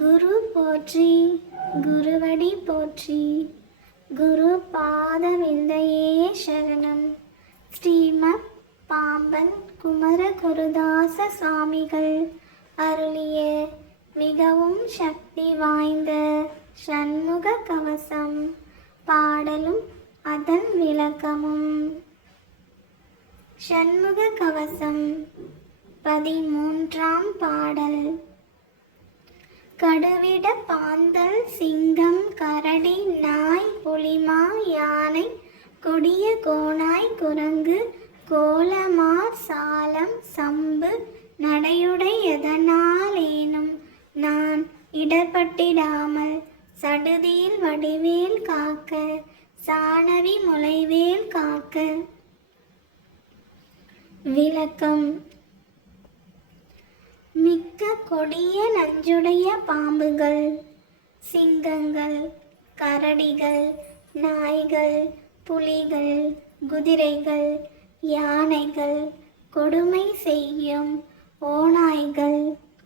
குரு போற்றி, குருவடி போற்றி, குரு பாதவிந்தையே சரணம். ஸ்ரீமத் பாம்பன் குமர குருதாச சுவாமிகள் அருளிய மிகவும் சக்தி வாய்ந்த சண்முக கவசம் பாடலும் அதன் விளக்கமும். சண்முக கவசம் 13ஆம் பாடல். கடுவிட பாந்தல் சிங்கம் கரடி நாய் புலிமா யானை கொடிய கோனாய் குரங்கு கோலமார் சாலம் சம்பு நடையுடை எதனாலேனும் நான் இடப்பட்டிடாமல் சடுதியில் வடிவேல் காக்க சாணவி முளைவேல் காக்க. விளக்கம். மிக்க கொடிய நஞ்சுடைய பாம்புகள், சிங்கங்கள், கரடிகள், நாய்கள், புலிகள், குதிரைகள், யானைகள், கொடுமை செய்யும் ஓநாய்கள்,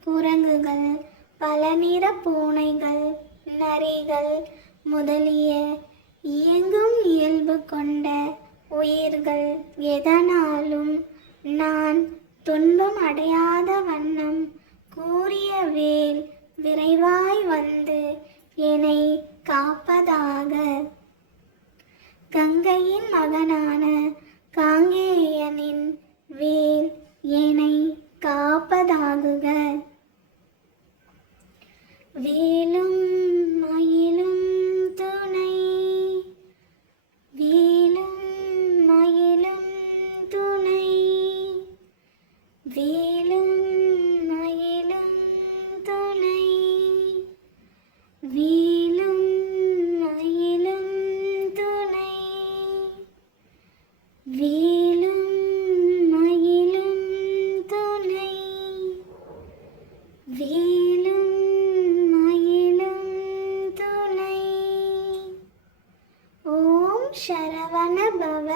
குரங்குகள், பல நிற பூனைகள், நரிகள் முதலிய இயங்கும் இயல்பு கொண்ட உயிர்கள் எதனாலும் நான் துன்பம் அடையாத வண்ணம் கூறிய வேல் விரைவாய் வந்து என்னை காப்பதாக. கங்கையின் மகனான காங்கேயனின் வேல் என்னை காப்பதாகுக. வேலும் மயிலும் துணை, வேலும் மயிலும் துணை, வேலும் மயிலும் துணை, வேலும் மயிலும் துணை, வேலும் மயிலும் துணை, வேலும் மயிலும் துணை. ஓம் சரவண பவ.